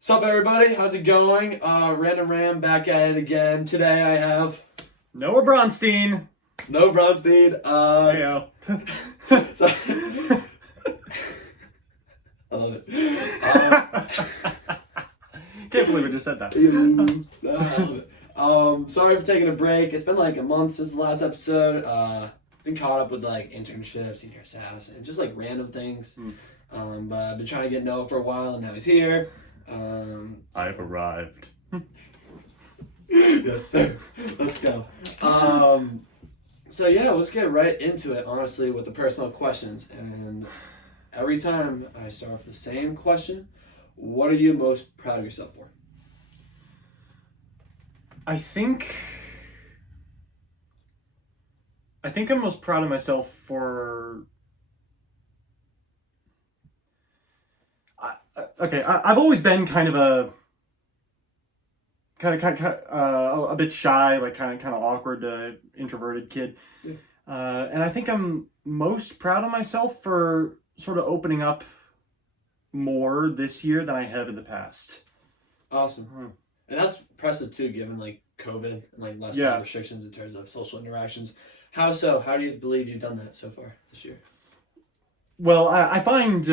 Sup everybody, how's it going? Random Ram back at it again. Today I have Noah BRAUNSTEIN. no BRAUNSTEIN. Heyo. So, I love it. Can't believe I just said that. I love it. Sorry for taking a break. It's been like a month since the last episode. Been caught up with like internships, senior SAS, and just like random things. But I've been trying to get Noah for a while, and now he's here. I've arrived. Yes, sir. Let's go. So yeah, let's get right into it, honestly, with the personal questions. And every time I start off with the same question, what are you most proud of yourself for? I think I'm most proud of myself for... I've always been kind of a bit shy, like kind of awkward, introverted kid. Yeah. And I think I'm most proud of myself for sort of opening up more this year than I have in the past. Awesome. And that's impressive too, given like COVID and like less restrictions in terms of social interactions. How so? How do you believe you've done that so far this year? Well, I find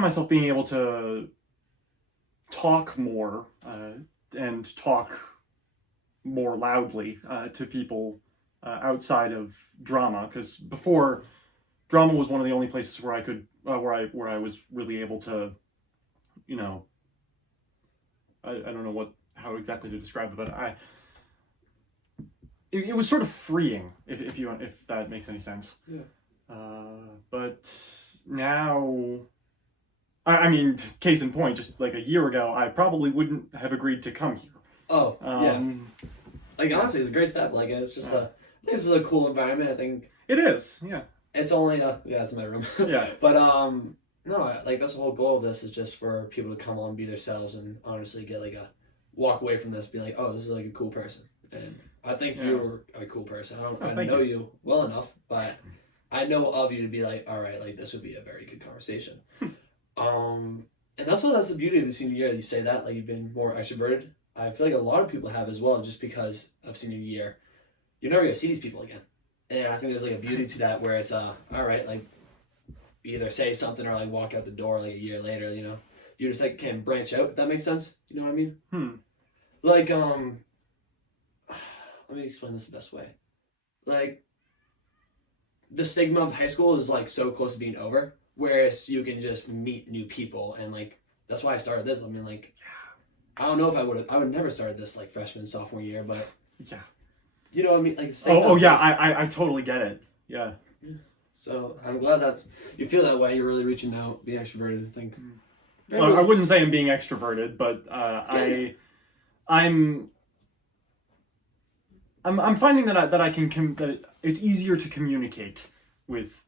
myself being able to talk more and talk more loudly to people outside of drama, because before, drama was one of the only places where I could where I was really able to, you know, I don't know how exactly to describe it, but it was sort of freeing, if that makes any sense. Yeah. But now, I mean, case in point, just like a year ago, I probably wouldn't have agreed to come here. Oh, yeah. Like, honestly, it's a great step. Like, it's just this is a cool environment, I think. It is, yeah. It's only, it's my room. Yeah. But, no, like, that's the whole goal of this, is just for people to come on, be themselves, and honestly get, like, walk away from this, be like, oh, this is, like, a cool person. And I think you're a cool person. I don't know you well enough, but I know of you to be like, all right, like, this would be a very good conversation. And that's the beauty of the senior year. You say that, like, you've been more extroverted. I feel like a lot of people have as well, just because of senior year. You're never going to see these people again. And I think there's, like, a beauty to that where it's, all right, like, either say something or, like, walk out the door, like, a year later, you know? You just, like, can branch out, if that makes sense. You know what I mean? Like, let me explain this the best way. Like, the stigma of high school is, like, so close to being over, whereas you can just meet new people, and, like, that's why I started this. I mean, like, I don't know if I would never started this, like, freshman, sophomore year, but... Yeah. You know what I mean? Like, I totally get it. Yeah. So, I'm glad you feel that way. You're really reaching out, being extroverted, I think. Well, I wouldn't say I'm being extroverted, but I'm finding that I can that it's easier to communicate with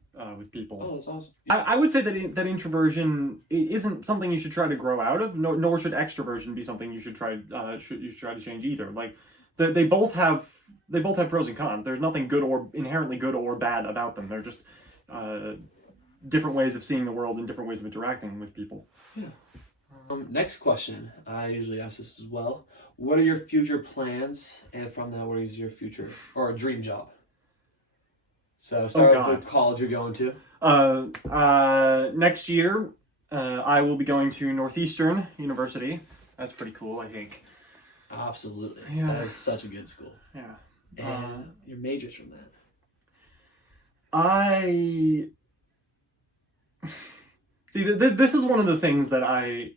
people. Oh, that's awesome. I would say that introversion isn't something you should try to grow out of, nor should extroversion be something you should try to change either. Like they both have pros and cons. There's nothing good or inherently good or bad about them. They're just different ways of seeing the world and different ways of interacting with people. Yeah. Next question. I usually ask this as well. What are your future plans? And from that, what is your future or a dream job? So start with the college you're going to. Next year, I will be going to Northeastern University. That's pretty cool, I think. Absolutely. Yeah. That is such a good school. Yeah. And your major's from that. See, this is one of the things that I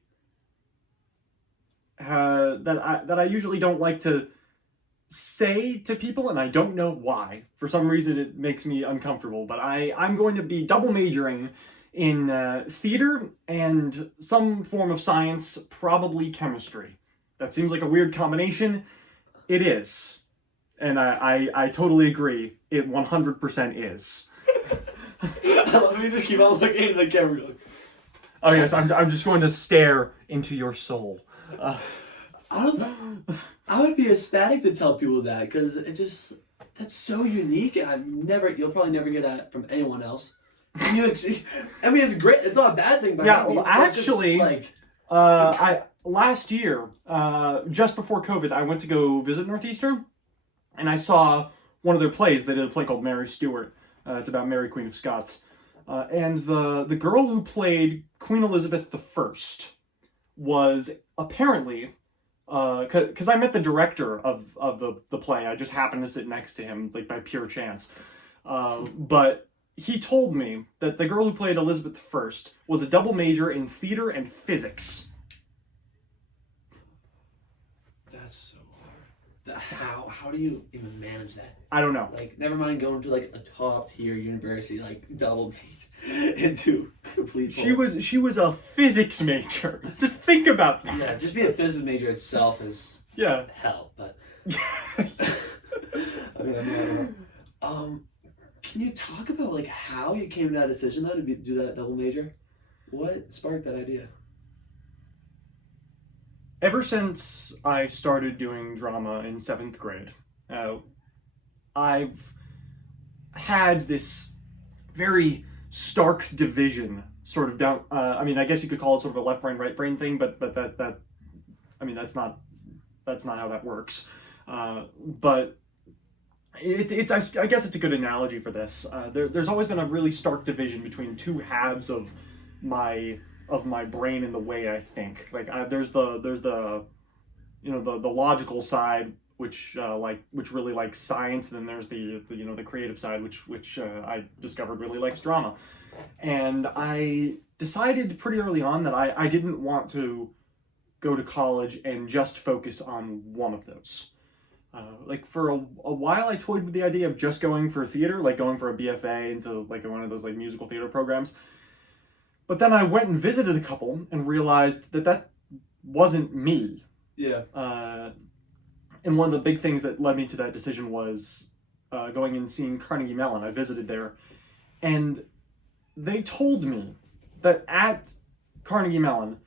usually don't like to say to people, and I don't know why. For some reason, it makes me uncomfortable. But I'm going to be double majoring in theater and some form of science, probably chemistry. That seems like a weird combination. It is, and I totally agree. It 100% is. Let me just keep on looking at the camera. Oh yes, I'm just going to stare into your soul. I would be ecstatic to tell people that, because that's so unique, and you'll probably never hear that from anyone else. Can you? I mean, it's great. It's not a bad thing, but yeah. Well, actually, like last year, just before COVID, I went to go visit Northeastern, and I saw one of their plays. They did a play called Mary Stuart. It's about Mary, Queen of Scots, and the girl who played Queen Elizabeth I was apparently. Because I met the director of the play. I just happened to sit next to him, like, by pure chance. But he told me that the girl who played Elizabeth I was a double major in theater and physics. That's so hard. How do you even manage that? I don't know. Like, never mind going to like a top tier university, like double major into complete. She was a physics major. Just think about that. Yeah, just being a physics major itself is hell. But I mean, I don't know. Can you talk about like how you came to that decision though to do that double major? What sparked that idea? Ever since I started doing drama in 7th grade, I've had this very stark division sort of down. I mean, I guess you could call it sort of a left brain, right brain thing, but that I mean, that's not how that works. But I guess it's a good analogy for this. There's always been a really stark division between two halves of my brain and the way I think. Like, there's the the logical side, which really likes science, and then there's the creative side, which I discovered really likes drama. And I decided pretty early on that I didn't want to go to college and just focus on one of those. Like, for a while I toyed with the idea of just going for theater, like going for a BFA into like one of those like musical theater programs. But then I went and visited a couple and realized that wasn't me. Yeah. And one of the big things that led me to that decision was going and seeing Carnegie Mellon. I visited there, and they told me that at Carnegie Mellon,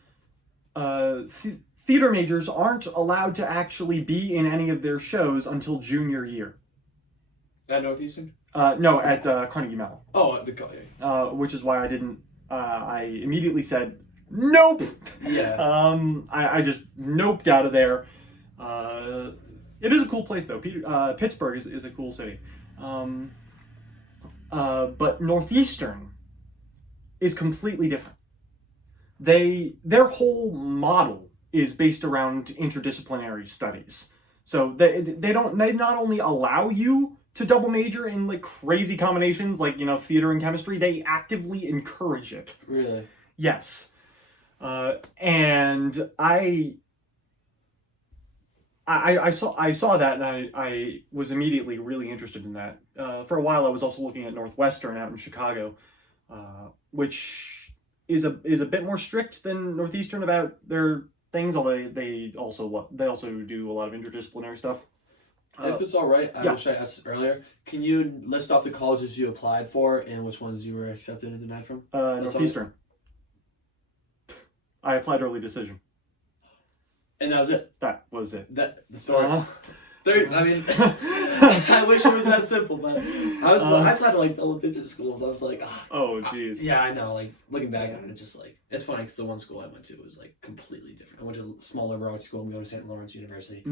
theater majors aren't allowed to actually be in any of their shows until junior year. At Northeastern? No, at Carnegie Mellon. Oh, which is why I didn't. I immediately said nope. Yeah. I just noped out of there. It is a cool place though. Pittsburgh is a cool city. But Northeastern is completely different. Their whole model is based around interdisciplinary studies. So they not only allow you to double major in like crazy combinations like theater and chemistry, they actively encourage it. Really? Yes. And I saw that, and I was immediately really interested in that. For a while I was also looking at Northwestern out in Chicago, which is a bit more strict than Northeastern about their things, although they also do a lot of interdisciplinary stuff. If it's all right, I wish I asked this earlier. Can you list off the colleges you applied for and which ones you were accepted and denied from? Northeastern. I applied early decision. And that was it? That was it. The story. I mean, I wish it was that simple, but I applied to like double-digit schools. I was like, oh, jeez. Yeah, I know. Like, looking back on it, it's just like, it's funny because the one school I went to was like completely different. I went to a small liberal arts school. I'm going to St. Lawrence University,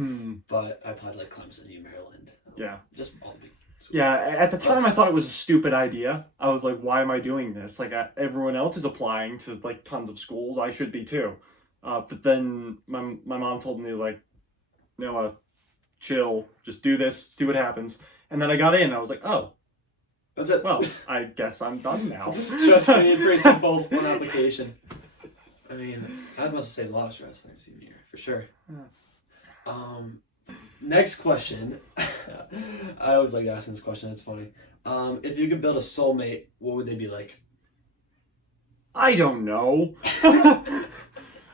but I applied to like Clemson, Maryland. Yeah. Just all the big schools. Yeah, at the time I thought it was a stupid idea. I was like, why am I doing this? Like, everyone else is applying to like tons of schools. I should be too. But then my mom told me like, Noah, chill, just do this, see what happens. And then I got in, I was like, oh, that's it. Well, I guess I'm done now. Stress free, pretty simple, one application. I mean, that must have saved a lot of stress in their senior year, for sure. Yeah. Next question. I always like asking this question, it's funny. If you could build a soulmate, what would they be like? I don't know.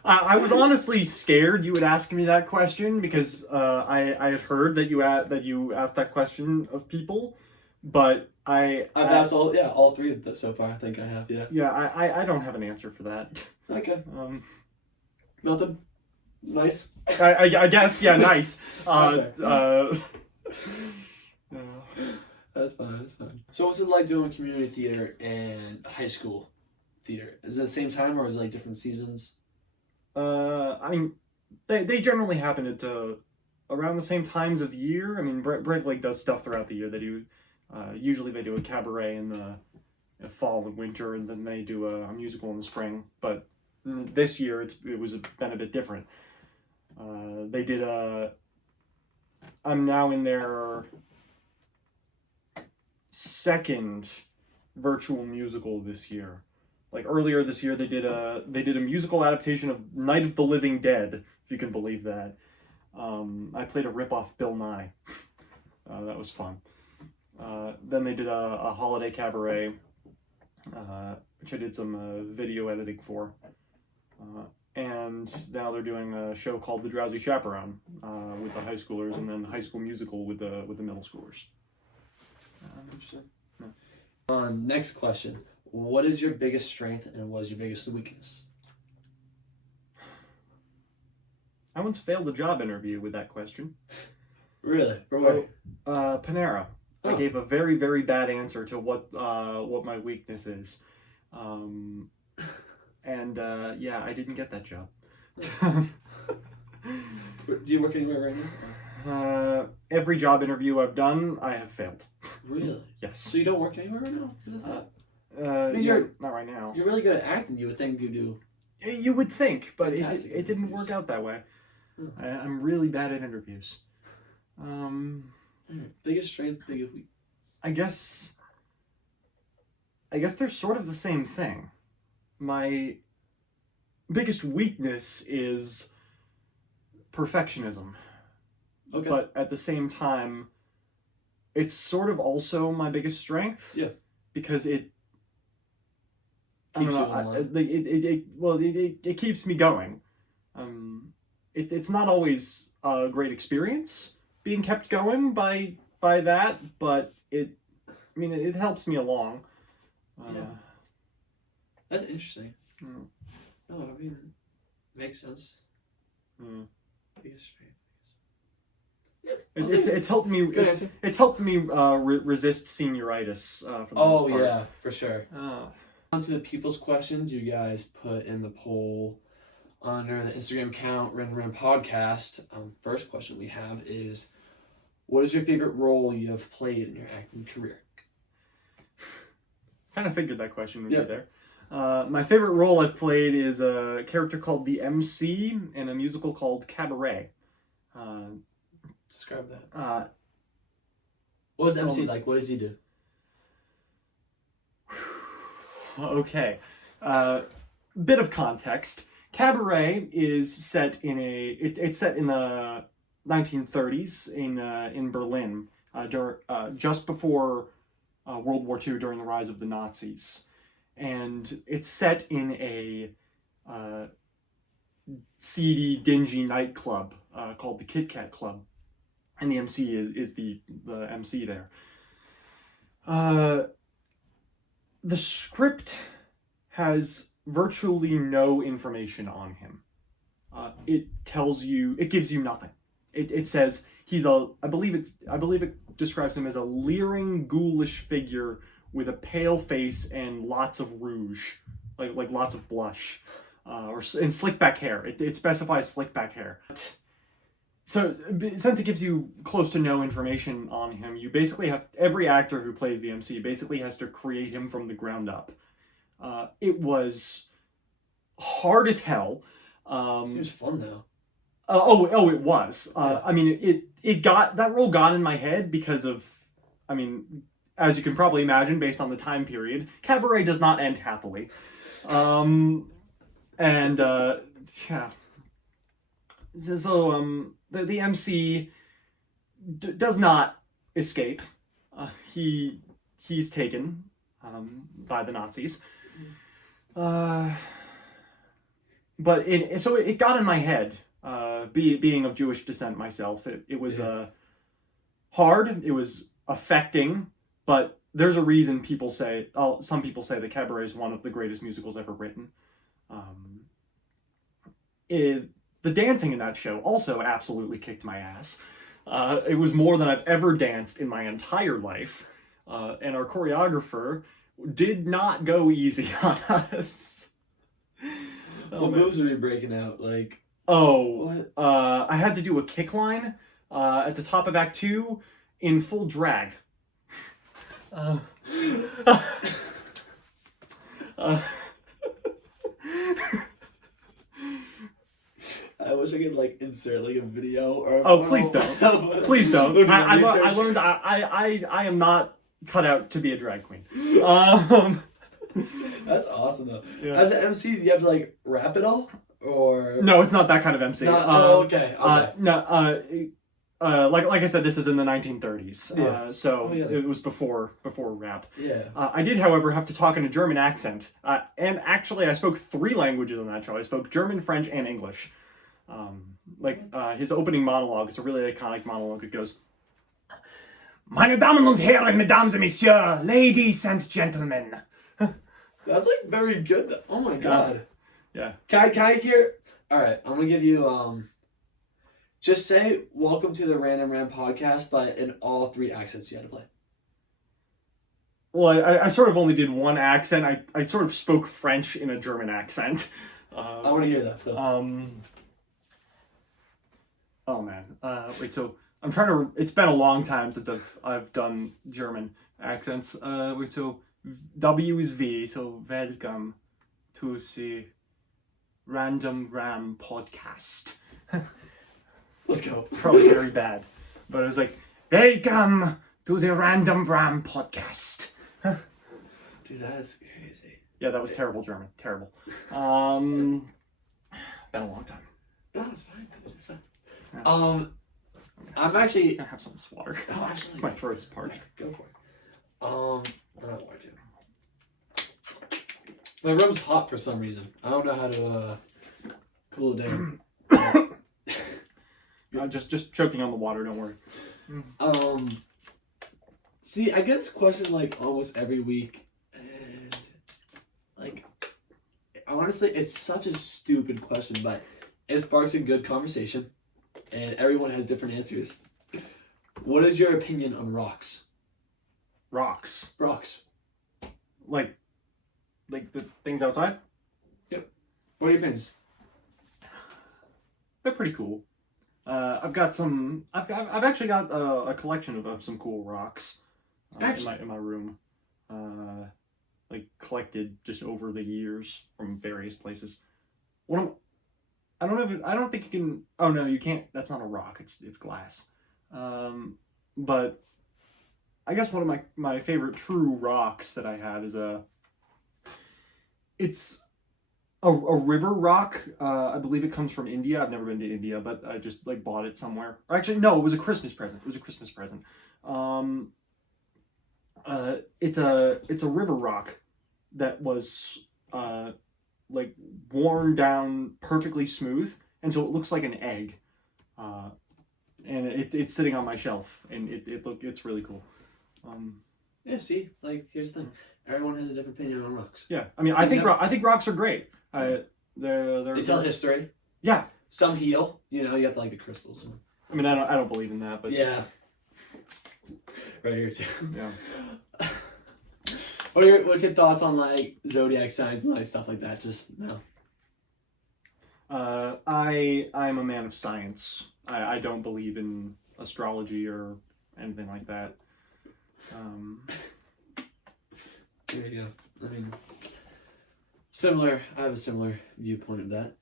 I was honestly scared you would ask me that question because I had heard that you asked that question of people, but I've asked all three so far. I think I have. Yeah, I don't have an answer for that. Okay. Nothing. Nice. I guess nice. That's That's fine. That's fine. So, what's it like doing community theater and high school theater? Is it the same time, or is it like different seasons? I mean, they generally happen at around the same times of year. I mean, Brave Lake does stuff throughout the year. They do usually they do a cabaret in the fall and winter, and then they do a musical in the spring. But this year been a bit different. They did I'm now in their second virtual musical this year. Like earlier this year, they did a musical adaptation of Night of the Living Dead, if you can believe that. I played a rip-off Bill Nye. That was fun. Then they did a holiday cabaret, which I did some video editing for. And now they're doing a show called The Drowsy Chaperone with the high schoolers, and then High School Musical with the middle schoolers. Interesting. Yeah. Next question. What is your biggest strength and what is your biggest weakness? I once failed a job interview with that question. Really? For what? Panera. I gave a very, very bad answer to what my weakness is. Yeah, I didn't get that job. Do you work anywhere right now? Every job interview I've done, I have failed. Really? Yes. So you don't work anywhere right now? Because of that? Not right now. You're really good at acting. You would think you do. You would think, but Fantastic it didn't work out that way. I'm really bad at interviews. Biggest strength, biggest weakness. I guess they're sort of the same thing. My biggest weakness is perfectionism. Okay. But at the same time, it's sort of also my biggest strength. Yeah. Because it Keeps it keeps me going. It's not always a great experience being kept going by that, but it helps me along. Yeah. That's interesting. Mm. No, I mean, makes sense. Biggest strength. Yeah, It's helped me. It's helped me resist senioritis for the most part. Yeah, for sure. On to the people's questions you guys put in the poll under the Instagram account, Rin Rin Podcast. First question we have is, what is your favorite role you have played in your acting career? Kind of figured that question would be there. My favorite role I've played is a character called the MC in a musical called Cabaret. Describe that. What was MC like? What does he do? Okay. Bit of context. Cabaret is set in it's set in the 1930s in Berlin, just before World War II, during the rise of the Nazis. And it's set in a seedy, dingy nightclub called the Kit Kat Club. And the MC is the MC there. The script has virtually no information on him. It gives you nothing. It says I believe it describes him as a leering, ghoulish figure with a pale face and lots of rouge, like lots of blush, and slick back hair. It specifies slick back hair. So, since it gives you close to no information on him, you basically every actor who plays the MC basically has to create him from the ground up. It was hard as hell. Seems fun though. It was. Yeah. I mean, that role got in my head because of, as you can probably imagine, based on the time period, Cabaret does not end happily. Yeah. So, the MC does not escape. He's taken by the Nazis. But it got in my head. Being of Jewish descent myself, it was hard. It was affecting. But there's a reason some people say that Cabaret is one of the greatest musicals ever written. The dancing in that show also absolutely kicked my ass. It was more than I've ever danced in my entire life. and our choreographer did not go easy on us. What moves were we breaking out? Like, what? I had to do a kick line at the top of Act 2 in full drag. I wish I could like insert like a video or. Oh, please don't! Please don't! I learned I am not cut out to be a drag queen. That's awesome though. Yeah. As an MC, do you have to like rap it all, or no? It's not that kind of MC. Okay. No. Like I said, this is in the 1930s. Yeah. It was before rap. Yeah. I did, however, have to talk in a German accent. And actually, I spoke 3 languages on that show. I spoke German, French, and English. His opening monologue is a really iconic monologue. It goes, "Meine Damen und Herren, Mesdames et Messieurs, ladies and gentlemen." That's like very good. Oh my god. Yeah. Can I hear? All right, I'm gonna give you just say "Welcome to the Random Ram Podcast," but in all 3 accents you had to play. Well, I sort of only did one accent. I sort of spoke French in a German accent. I want to hear that stuff. Oh man. Wait. So I'm trying to. It's been a long time since I've done German accents. Wait. So W is V. So welcome to the Random Ram Podcast. Let's go. Probably very bad, but it was like, welcome to the Random Ram Podcast. Dude, that is crazy. Yeah, that was terrible German. Terrible. Been a long time. No, it's fine. It's fine. Yeah. I'm actually gonna have some water. Oh, actually, my throat is parched. Yeah, go for it. I don't want to. My room's hot for some reason. I don't know how to cool it down. Just choking on the water. Don't worry. See, I get this question like almost every week, and like, honestly, it's such a stupid question, but it sparks a good conversation, and everyone has different answers. What is your opinion on rocks? Rocks. Like the things outside? Yep. What are your opinions? They're pretty cool. I've actually got a collection of some cool rocks in my room, like collected just over the years from various places. I don't think you can. Oh no, you can't. That's not a rock. It's glass. But I guess one of my favorite true rocks that I have is it's a river rock. I believe it comes from India. I've never been to India, but I just like bought it somewhere. Or actually, no, it was a Christmas present. It's a river rock that was like worn down perfectly smooth, and so it looks like an egg. And it's sitting on my shelf, and it's really cool. Yeah, see, like here's the thing. Everyone has a different opinion on rocks. Yeah, I mean, I think rocks are great. They tell history. Yeah, some heal. You know, you have to like the crystals. I mean, I don't believe in that, but yeah, right here too. Yeah. What's your thoughts on like zodiac signs and like stuff like that? Just no. I'm a man of science. I don't believe in astrology or anything like that. There you go. I mean, similar. I have a similar viewpoint of that.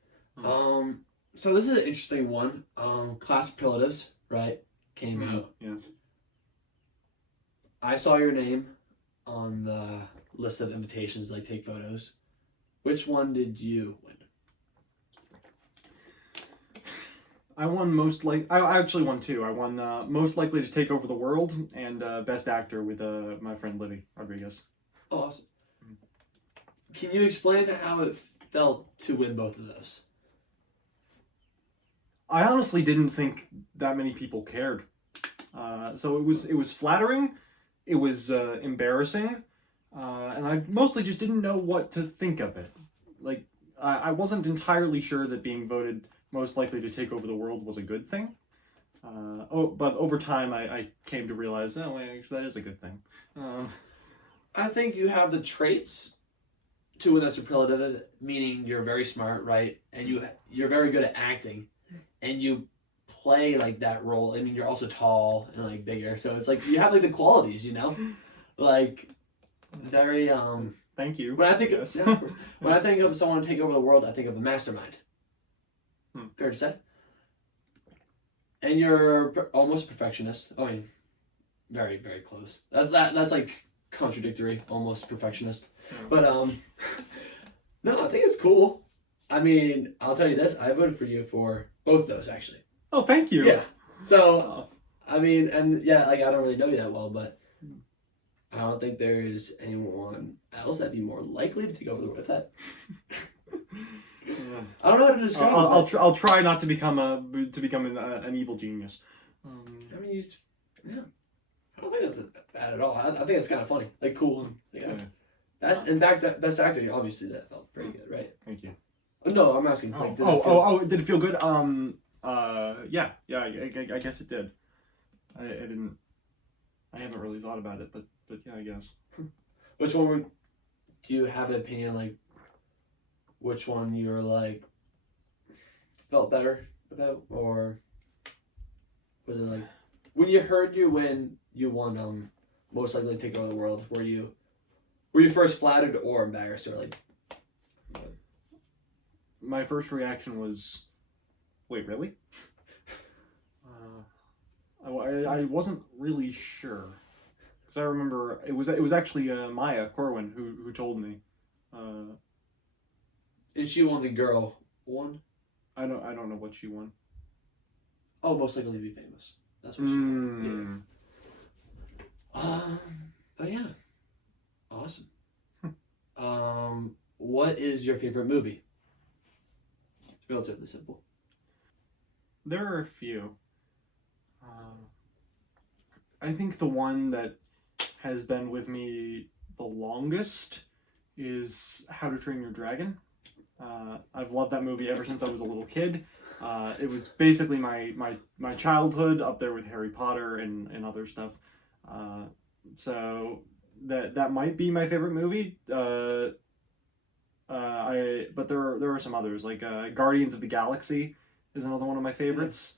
So this is an interesting one. Class superlatives, right? Came out. Yes. I saw your name on the list of invitations to like take photos. Which one did you win? I won I actually won 2. I won most likely to take over the world and best actor with my friend Libby Rodriguez. Oh, awesome. Can you explain how it felt to win both of those? I honestly didn't think that many people cared. So it was flattering, it was embarrassing, and I mostly just didn't know what to think of it. Like, I wasn't entirely sure that being voted most likely to take over the world was a good thing. But over time, I came to realize, oh, wait, actually, that is a good thing. I think you have the traits to win that superlative, meaning you're very smart, right? And you're very good at acting, and you play like that role. I mean, you're also tall and like bigger, so it's like you have like the qualities, you know, like very Thank you. When I think of, yeah, of course. When I think of someone to take over the world, I think of a mastermind. Fair to say. And you're almost a perfectionist. I mean, very, very close. That's like contradictory, almost perfectionist. But no, I think it's cool. I mean, I'll tell you this: I voted for you for both those actually. Oh, thank you. Yeah. So, I mean, and yeah, like I don't really know you that well, but I don't think there's anyone else that'd be more likely to take over the world with that. Yeah. I don't know how to describe it. I'll try not to become an evil genius. I mean, yeah. I don't think that's bad at all. I think it's kind of funny, like cool. And, like, yeah. Best actor. Obviously, that felt pretty good, right? Thank you. No, I'm asking. Like, did it feel good? Yeah. I guess it did. I didn't. I haven't really thought about it, but yeah, I guess. Which one do you have an opinion like? Which one you're like felt better about, or was it like when you heard when you won most likely to take over the world? Were you first flattered or embarrassed or like? My first reaction was, wait, really? I wasn't really sure because I remember it was actually Maya Corwin who told me. Is she one the girl won? I don't know what she won. Oh, most likely to be famous. That's what she won. Yeah. But yeah, awesome. What is your favorite movie? It's relatively simple. There are a few. I think the one that has been with me the longest is How to Train Your Dragon. I've loved that movie ever since I was a little kid. It was basically my childhood, up there with Harry Potter and other stuff. So that might be my favorite movie. But there are some others, like Guardians of the Galaxy is another one of my favorites.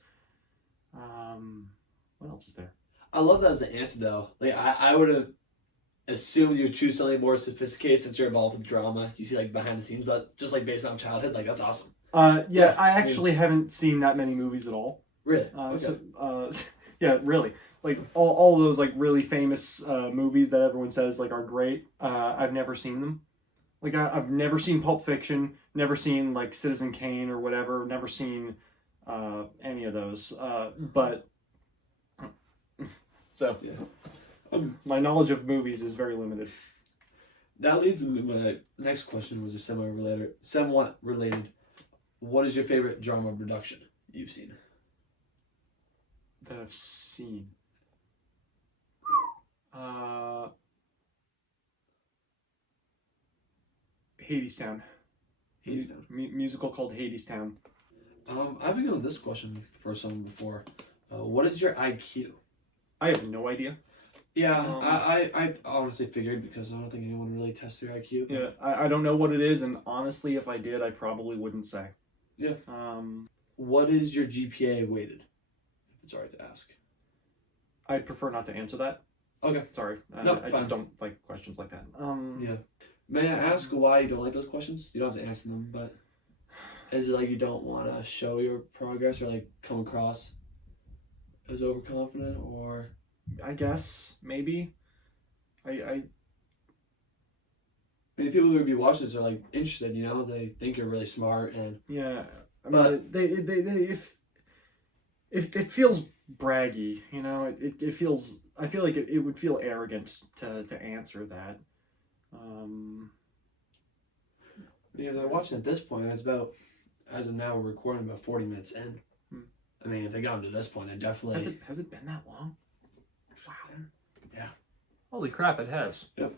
What else is there? I love that as an answer though. Like I would have assumed you would choose something more sophisticated since you're involved with drama. You see like behind the scenes, but just like based on childhood, like that's awesome. Yeah, I actually haven't seen that many movies at all. Really? Okay. Yeah, really. Like all those like really famous movies that everyone says like are great. I've never seen them. Like I've never seen Pulp Fiction, never seen like Citizen Kane or whatever, never seen any of those. But so yeah, my knowledge of movies is very limited. That leads to my next question, was somewhat related. What is your favorite drama production you've seen? That I've seen. Hadestown. Hadestown. Musical called Hadestown. I've been given this question for someone before. What is your IQ? I have no idea. Yeah, I honestly figured because I don't think anyone really tests your IQ. Yeah, I don't know what it is, and honestly, if I did, I probably wouldn't say. Yeah. What is your GPA weighted? If it's alright to ask. I'd prefer not to answer that. Okay. Sorry. No, I just don't like questions like that. Yeah. May I ask why you don't like those questions? You don't have to answer them, but is it like you don't want to show your progress or like come across as overconfident, or? I guess maybe. I mean, people who would be watching this are like interested. You know, they think you're really smart and. Yeah, I mean, if it feels braggy, you know, it feels. I feel like it would feel arrogant to answer that. Yeah, they're watching at this point. That's about, as of now, we're recording about 40 minutes in. I mean, if they got to this point, they definitely. Has it been that long? Wow. Yeah. Holy crap! It has. Yep.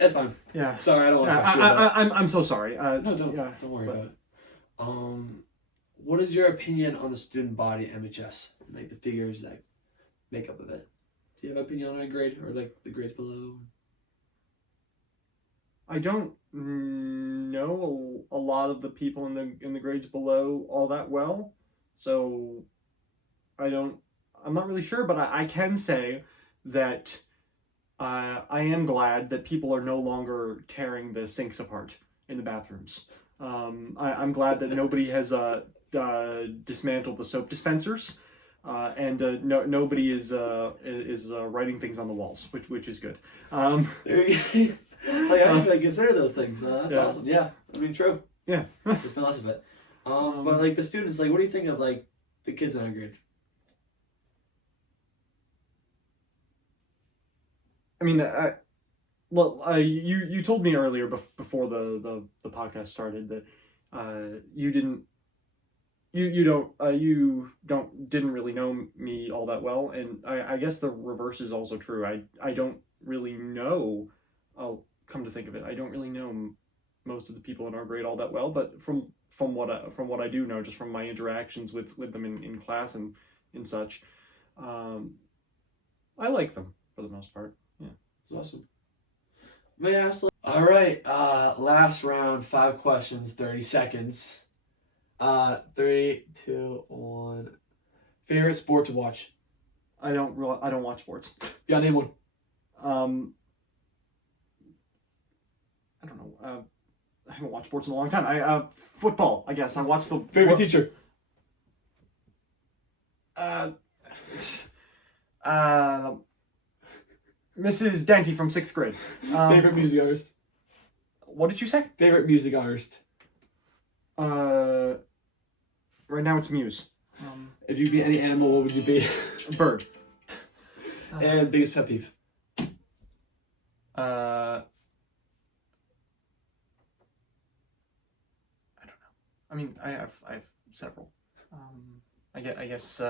It's fine. Yeah. Sorry, I don't want to. I'm so sorry. No, don't worry about it. what is your opinion on the student body MHS? Like the figures that make up of it. Do you have an opinion on a grade or like the grades below? I don't know a lot of the people in the grades below all that well, so I'm not really sure, but I can say that I am glad that people are no longer tearing the sinks apart in the bathrooms. I'm glad that nobody has dismantled the soap dispensers, and nobody is writing things on the walls, which is good. There you go. Like I didn't really consider those things, man. That's Yeah. awesome. Yeah, I mean, true. Yeah. There's been less of it. But like the students, like, what do you think of like the kids in our grade? I mean, you told me earlier before the podcast started that you didn't really know me all that well, and I guess the reverse is also true. I don't really know. I'll come to think of it, I don't really know most of the people in our grade all that well, but from what I do know, just from my interactions with them in class and such, I like them for the most part. Yeah, It's awesome. May I ask? All right. Last round. 5 questions. 30 seconds. 3, 2, 1. Favorite sport to watch? I don't watch sports. Yeah, name one. I don't know. I haven't watched sports in a long time. Football, I guess. I watched the Favorite teacher? Mrs. Denty from 6th grade. Favorite music artist? What did you say? Favorite music artist? Right now it's Muse. If you could be any animal, what would you be? A bird. And biggest pet peeve? I don't know. I mean, I have several. I guess.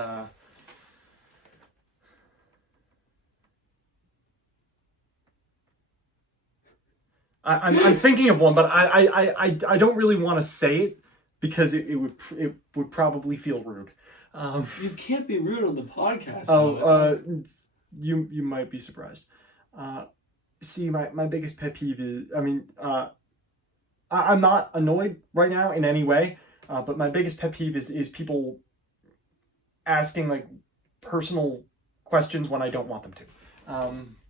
I'm thinking of one, but I don't really want to say it because it would probably feel rude. You can't be rude on the podcast. You might be surprised. See, my biggest pet peeve is, I mean, I'm not annoyed right now in any way, but my biggest pet peeve is people asking like personal questions when I don't want them to.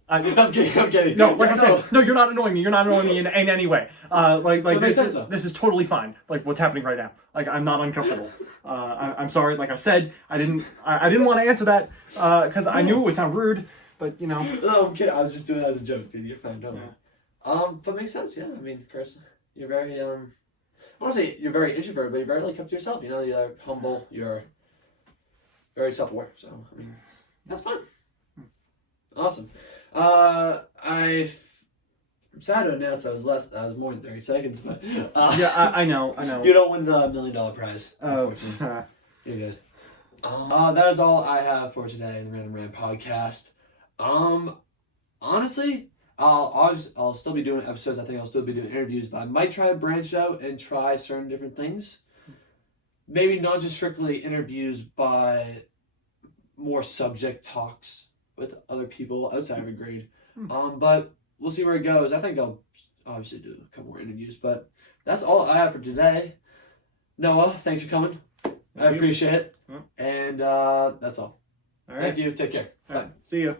I'm kidding. No, like I said, no, you're not annoying me. You're not annoying me in any way. Like this is totally fine. Like what's happening right now. Like I'm not uncomfortable. I'm sorry. Like I said, I didn't want to answer that because I knew it would sound rude. But you know. No, I'm kidding. I was just doing that as a joke, dude. You're fine. Don't worry. But it makes sense. Yeah. I mean, person, you're very I want to say you're very introverted, but you're very like kept to yourself. You know, you're humble. You're very self-aware. So I mean, that's fine. Awesome. I'm sad to announce that was more than 30 seconds, but yeah, I know. You don't win the $1 million prize. Unfortunately. You're good. That is all I have for today in the Random Rant podcast. Honestly, I'll still be doing episodes. I think I'll still be doing interviews, but I might try to branch out and try certain different things. Maybe not just strictly interviews, but more subject talks with other people outside of a grade. But we'll see where it goes. I think I'll obviously do a couple more interviews, but that's all I have for today. Noah, thanks for coming. I appreciate it. And that's all. All right. Thank you. Take care. All right. See you.